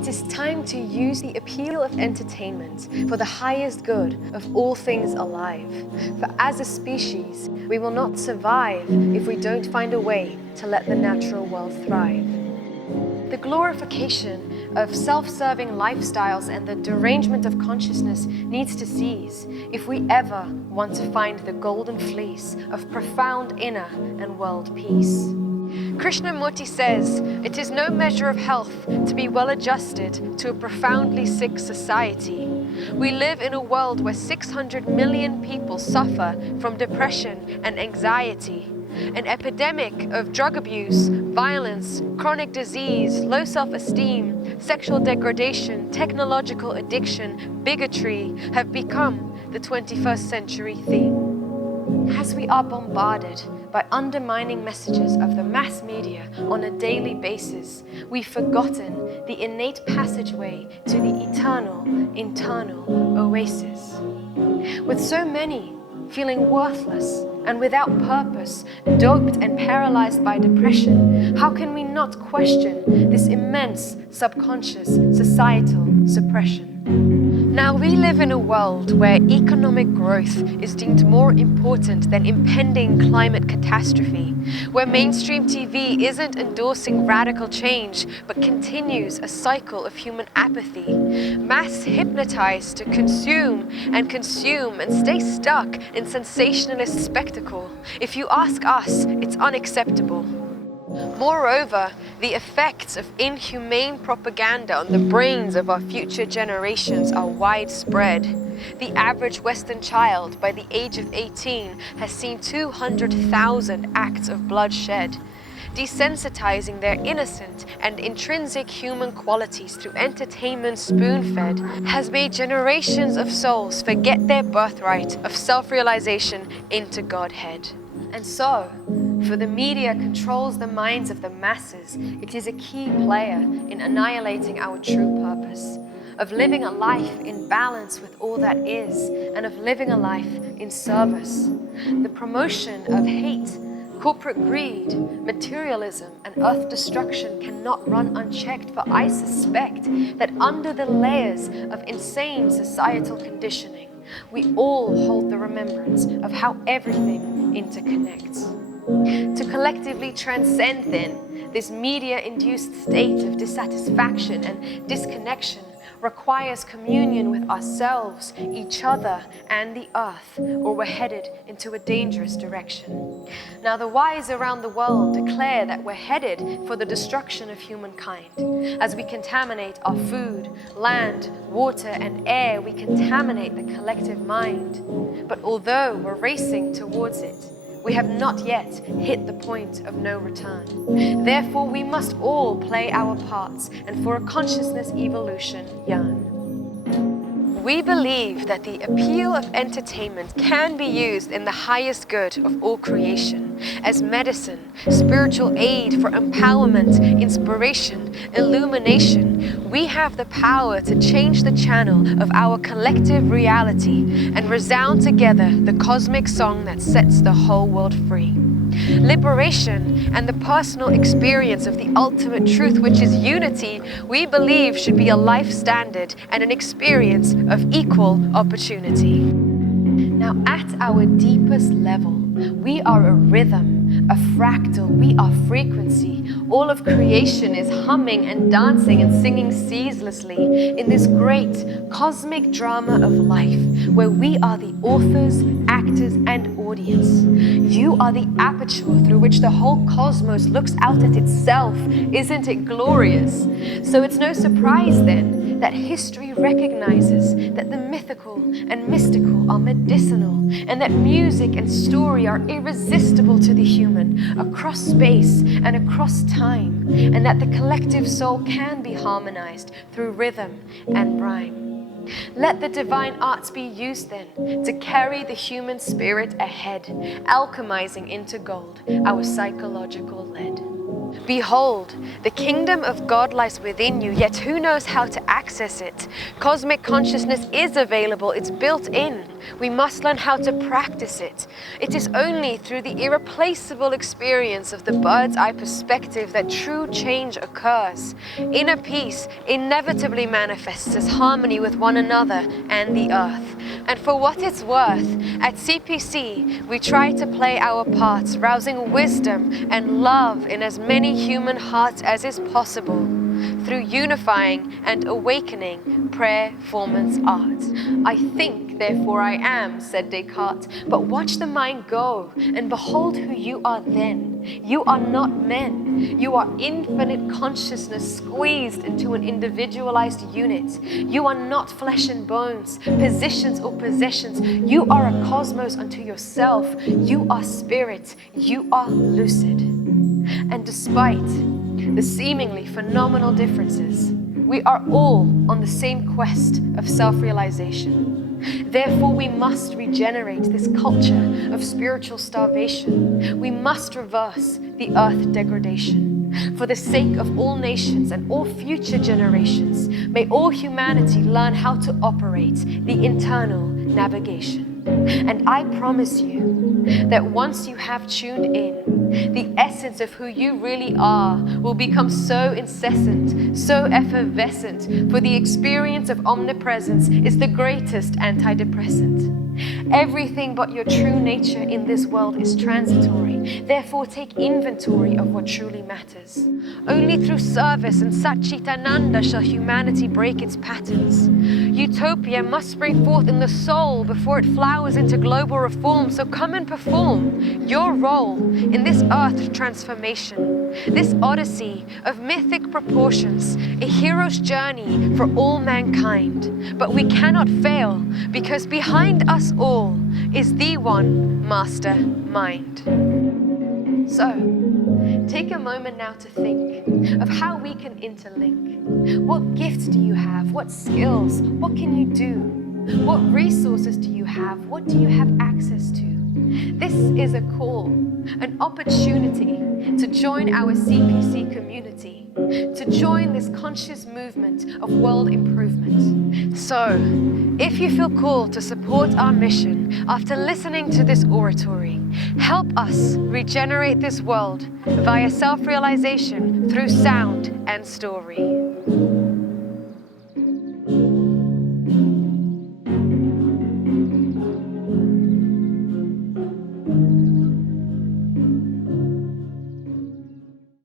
It is time to use the appeal of entertainment for the highest good of all things alive. For as a species, we will not survive if we don't find a way to let the natural world thrive. The glorification of self-serving lifestyles and the derangement of consciousness needs to cease if we ever want to find the golden fleece of profound inner and world peace. Krishnamurti says, "It is no measure of health to be well adjusted to a profoundly sick society." We live in a world where 600 million people suffer from depression and anxiety. An epidemic of drug abuse, violence, chronic disease, low self-esteem, sexual degradation, technological addiction, bigotry have become the 21st century theme. As we are bombarded by undermining messages of the mass media on a daily basis, we've forgotten the innate passageway to the eternal, internal oasis. With so many feeling worthless and without purpose, doped and paralyzed by depression, how can we not question this immense subconscious societal suppression? Now, we live in a world where economic growth is deemed more important than impending climate catastrophe, where mainstream TV isn't endorsing radical change, but continues a cycle of human apathy, mass hypnotized to consume and stay stuck in sensationalist spectacle. If you ask us, it's unacceptable. Moreover, the effects of inhumane propaganda on the brains of our future generations are widespread. The average Western child by the age of 18 has seen 200,000 acts of bloodshed. Desensitizing their innocent and intrinsic human qualities through entertainment spoon-fed has made generations of souls forget their birthright of self-realization into Godhead. And so, for the media controls the minds of the masses, it is a key player in annihilating our true purpose, of living a life in balance with all that is, and of living a life in service. The promotion of hate, corporate greed, materialism, and earth destruction cannot run unchecked, for I suspect that under the layers of insane societal conditioning, we all hold the remembrance of how everything interconnects. To collectively transcend, then, this media-induced state of dissatisfaction and disconnection requires communion with ourselves, each other, and the earth, or we're headed into a dangerous direction. Now, the wise around the world declare that we're headed for the destruction of humankind. As we contaminate our food, land, water, and air, we contaminate the collective mind. But although we're racing towards it, we have not yet hit the point of no return. Therefore, we must all play our parts and for a consciousness evolution yearn. We believe that the appeal of entertainment can be used in the highest good of all creation, as medicine, spiritual aid for empowerment, inspiration, illumination. We have the power to change the channel of our collective reality and resound together the cosmic song that sets the whole world free. Liberation and the personal experience of the ultimate truth, which is unity, we believe should be a life standard and an experience of equal opportunity. Now, at our deepest level, we are a rhythm, a fractal, we are frequency. All of creation is humming and dancing and singing ceaselessly in this great cosmic drama of life, where we are the authors, actors, and audience. You are the aperture through which the whole cosmos looks out at itself. Isn't it glorious? So it's no surprise then that history recognizes that the mythical and mystical are medicinal, and that music and story are irresistible to the human across space and across time, and that the collective soul can be harmonized through rhythm and rhyme. Let the divine arts be used then to carry the human spirit ahead, alchemizing into gold our psychological lead. Behold, the kingdom of God lies within you, yet who knows how to access it? Cosmic consciousness is available, it's built in. We must learn how to practice it. It is only through the irreplaceable experience of the bird's eye perspective that true change occurs. Inner peace inevitably manifests as harmony with one another and the earth. And for what it's worth, at CPC, we try to play our parts, rousing wisdom and love in as many human hearts as is possible, through unifying and awakening performance art. I think, therefore I am, said Descartes, but watch the mind go, and behold who you are then. You are not men. You are infinite consciousness squeezed into an individualized unit. You are not flesh and bones, positions or possessions. You are a cosmos unto yourself. You are spirit. You are lucid. And despite the seemingly phenomenal differences, we are all on the same quest of self-realization. Therefore, we must regenerate this culture of spiritual starvation. We must reverse the earth degradation. For the sake of all nations and all future generations, may all humanity learn how to operate the internal navigation. And I promise you that once you have tuned in, the essence of who you really are will become so incessant, so effervescent, for the experience of omnipresence is the greatest antidepressant. Everything but your true nature in this world is transitory. Therefore, take inventory of what truly matters. Only through service and Satchitananda shall humanity break its patterns. Utopia must spring forth in the soul before it flowers into global reform. So come and perform your role in this earth transformation, this odyssey of mythic proportions, a hero's journey for all mankind. But we cannot fail, because behind us all is the one master mind. So, take a moment now to think of how we can interlink. What gifts do you have? What skills? What can you do? What resources do you have? What do you have access to? This is a call, an opportunity to join our CPC community, to join this conscious movement of world improvement. So, if you feel called to support our mission after listening to this oratory, help us regenerate this world via self-realization through sound and story.